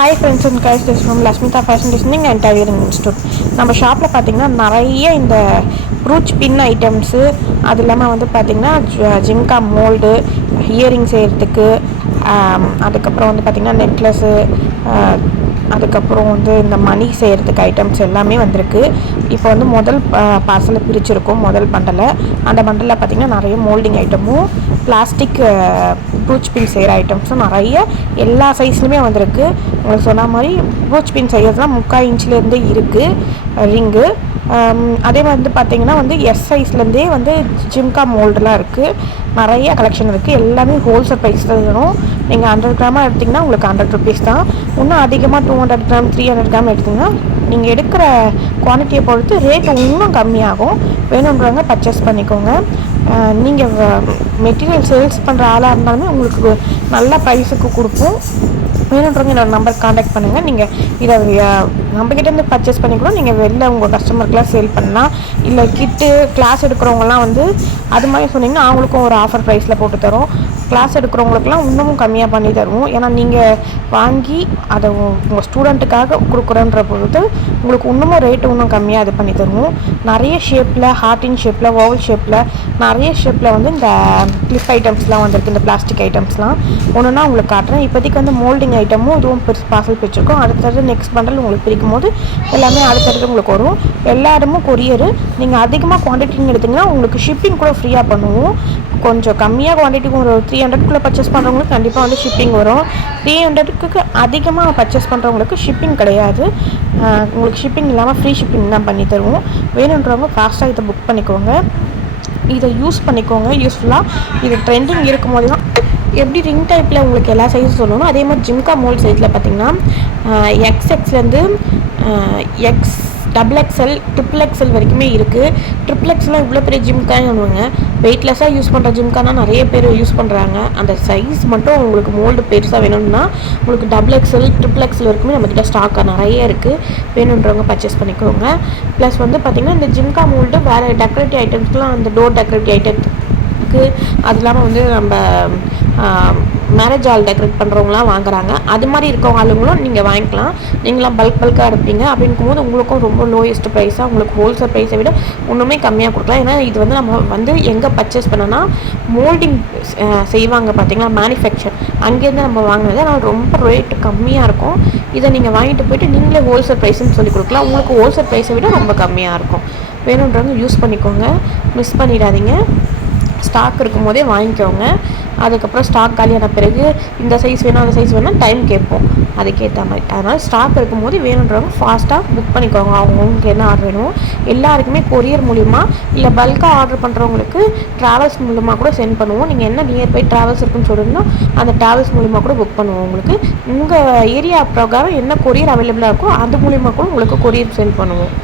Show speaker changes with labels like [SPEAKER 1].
[SPEAKER 1] Hi friends and guys this from Lasmitha fashion designing and tailoring institute நம்ம ஷாப்பில் பார்த்தீங்கன்னா நிறைய இந்த ப்ரூச் பின் ஐட்டம்ஸு அது இல்லாமல் வந்து பார்த்திங்கன்னா ஜிம்கா மோல்டு இயரிங் செய்கிறதுக்கு அதுக்கப்புறம் வந்து பார்த்திங்கன்னா நெக்லஸ்ஸு அதுக்கப்புறம் வந்து இந்த மணி செய்கிறதுக்கு ஐட்டம்ஸ் எல்லாமே வந்திருக்கு. இப்போ வந்து முதல் பார்சலை பிரிச்சிருக்கோம் முதல் பண்டலை அந்த பண்டலில் பார்த்திங்கன்னா நிறைய மோல்டிங் ஐட்டமும் பிளாஸ்டிக் ப்ரூச் பின் செய்கிற ஐட்டம்ஸும் நிறைய எல்லா சைஸ்லையுமே வந்திருக்கு. உங்களுக்கு சொன்ன மாதிரி ப்ரூச் பின் செய்கிறதுலாம் முக்கால் இன்ச்லேருந்தே இருக்குது ரிங்கு அதே மாதிரி வந்து பார்த்திங்கன்னா வந்து எஸ் சைஸ்லேருந்தே வந்து ஜிம்கா மோல்டுலாம் இருக்குது நிறைய கலெக்ஷன் இருக்குது எல்லாமே ஹோல்சேல் ப்ரைஸ் தான் வேணும் நீங்கள் ஹண்ட்ரட் கிராமாக எடுத்திங்கன்னா உங்களுக்கு ஹண்ட்ரட் ருபீஸ் தான். இன்னும் அதிகமாக two hundred gram three hundred gram எடுத்திங்கன்னா நீங்கள் எடுக்கிற குவான்டிட்டியை பொறுத்து ரேட் இன்னும் கம்மியாகும். வேணுன்றவங்க பர்ச்சேஸ் பண்ணிக்கோங்க. நீங்கள் மெட்டீரியல் சேல்ஸ் பண்ணுற ஆளாக இருந்தாலுமே உங்களுக்கு நல்ல ப்ரைஸுக்கு கொடுப்போம். வேணுன்றவங்க என்னோடய நம்பர் காண்டாக்ட் பண்ணுங்கள் நீங்கள் இதை நம்மக்கிட்டேருந்து பர்ச்சேஸ் பண்ணிக்கலாம் நீங்கள் வெளில உங்கள் கஸ்டமருக்குலாம் சேல் பண்ணலாம். இல்லை கிட்டு கிளாஸ் எடுக்கிறவங்கலாம் வந்து அது மாதிரி சொன்னிங்கன்னா அவங்களுக்கும் ஒரு ஆஃபர் ப்ரைஸில் போட்டு தரோம். கிளாஸ் எடுக்கிறவங்களுக்குலாம் இன்னமும் கம்மியாக பண்ணி தருவோம். ஏன்னா நீங்கள் வாங்கி அதை உங்கள் ஸ்டூடெண்ட்டுக்காக கொடுக்குறன்ற பொழுது உங்களுக்கு இன்னமும் ரேட்டு இன்னும் கம்மியாக இது பண்ணி தருவோம். நிறைய ஷேப்பில் ஹார்டின் ஷேப்பில் ஓவல் ஷேப்பில் நிறைய ஷேப்பில் வந்து இந்த கிளிப் ஐட்டம்ஸ்லாம் வந்திருக்கு இந்த பிளாஸ்டிக் ஐட்டம்ஸ்லாம் ஒன்றுனா உங்களுக்கு காட்டுறேன். இப்போதைக்கு வந்து மோல்டிங் ஐட்டமும் இதுவும் பெருசு பார்சல் பிரிச்சிருக்கோம் அடுத்தடுத்து நெக்ஸ்ட் பண்டல் உங்களுக்கு பிரிக்கும் போது எல்லாமே அடுத்தடுத்து உங்களுக்கு வரும். எல்லாருமும் கொரியரு நீங்கள் அதிகமாக குவான்டிட்டின்னு எடுத்திங்கன்னா உங்களுக்கு ஷிப்பிங் கூட ஃப்ரீயாக பண்ணுவோம். கொஞ்சம் கம்மியாக குவான்டிட்டிக்கு ஒரு த்ரீ ஹண்ட்ரட்குள்ளே பர்ச்சேஸ் பண்ணுறவங்களுக்கு கண்டிப்பாக வந்து ஷிப்பிங் வரும். த்ரீ ஹண்ட்ரடுக்கு அதிகமாக பர்ச்சேஸ் பண்ணுறவங்களுக்கு ஷிப்பிங் கிடையாது. உங்களுக்கு ஷிப்பிங் இல்லாமல் ஃப்ரீ ஷிப்பிங் தான் பண்ணி தருவோம். வேணுன்றவங்க ஃபாஸ்ட்டாக இதை புக் பண்ணிக்கோங்க. இதை யூஸ் பண்ணிக்கோங்க. யூஸ்ஃபுல்லாக இது ட்ரெண்டிங் இருக்கும் போது தான் எப்படி ரிங் டைப்பில் உங்களுக்கு எல்லா சைஸும் சொல்லணும் அதே மாதிரி ஜிம்கா மோல் சைஸில் பார்த்தீங்கன்னா X எக்ஸ்லேருந்து X double XL triple XL வரைக்குமே இருக்குது ட்ரிபிள் எக்ஸ்லாம் இவ்வளோ பெரிய ஜிம்கான்னு சொல்லுவாங்க. வெயிட்லெஸ்ஸாக யூஸ் பண்ணுற ஜிம்கானா நிறைய பேர் யூஸ் பண்ணுறாங்க அந்த சைஸ் மட்டும் உங்களுக்கு மோல்டு பெருசாக வேணும்னா உங்களுக்கு டபுள் எக்ஸ்எல் ட்ரிபிள் எக்ஸ்எல் வரைக்குமே நம்மக்கிட்ட ஸ்டாக்காக நிறைய இருக்குது வேணுன்றவங்க பர்ச்சேஸ் பண்ணிக்கோங்க. ப்ளஸ் வந்து பார்த்திங்கன்னா இந்த ஜிம்கா மோல்டு வேறு டெக்கரேட்டிவ் ஐட்டம்ஸ்லாம் அந்த டோர் டெக்கரேட்டிவ் ஐட்டத்துக்கு அது இல்லாமல் வந்து நம்ம மேரேஜ் ஹால் டெக்கரேட் பண்ணுறவங்களாம் வாங்குறாங்க. அது மாதிரி இருக்கவங்க ஆளுங்களும் நீங்கள் வாங்கிக்கலாம். நீங்களாம் பல்க் பல்காக எடுப்பீங்க. அப்படின்னும் போது உங்களுக்கும் ரொம்ப லோயஸ்ட் ப்ரைஸாக உங்களுக்கு ஹோல்சேல் ப்ரைஸை விட ஒன்றுமே கம்மியாக கொடுக்கலாம். ஏன்னா இது வந்து நம்ம வந்து எங்கே பர்ச்சேஸ் பண்ணோன்னா மோல்டிங் செய்வாங்க பார்த்தீங்களா மேனுஃபேக்சர் அங்கேருந்து நம்ம வாங்கினது ஆனால் ரொம்ப ரேட்டு கம்மியாக இருக்கும். இதை நீங்கள் வாங்கிட்டு போயிட்டு நீங்களே ஹோல்சேல் ப்ரைஸ்ன்னு சொல்லி கொடுக்கலாம். உங்களுக்கு ஹோல்சேல் ப்ரைஸை விட ரொம்ப கம்மியாக இருக்கும். வேணுன்றவங்க யூஸ் பண்ணிக்கோங்க. மிஸ் பண்ணிடாதீங்க. ஸ்டாக் இருக்கும் போதே வாங்கிக்கோங்க. அதுக்கப்புறம் ஸ்டாக் காலியான பிறகு இந்த சைஸ் வேணும் அந்த சைஸ் வேணும் டைம் கேட்போம். அதுக்கேற்ற மாதிரி. அதனால் ஸ்டாக் இருக்கும்போது வேணுன்றவங்க ஃபாஸ்ட்டாக புக் பண்ணிக்கோங்க. அவங்கவுங்களுக்கு என்ன ஆர்டர் வேணும். எல்லாருக்குமே கொரியர் மூலிமா இல்லை பல்காக ஆர்டர் பண்ணுறவங்களுக்கு ட்ராவல்ஸ் மூலிமா கூட சென்ட் பண்ணுவோம். நீங்கள் என்ன நியர்பை ட்ராவல்ஸ் இருக்குன்னு சொல்லியிருந்தோ அந்த ட்ராவல்ஸ் மூலிமா கூட புக் பண்ணுவோம் உங்களுக்கு. உங்கள் ஏரியா பிரகாரம் என்ன கொரியர் அவைலபிளாக இருக்கோ அது மூலிமா கூட உங்களுக்கு கொரியர் சென்ட் பண்ணுவோம்.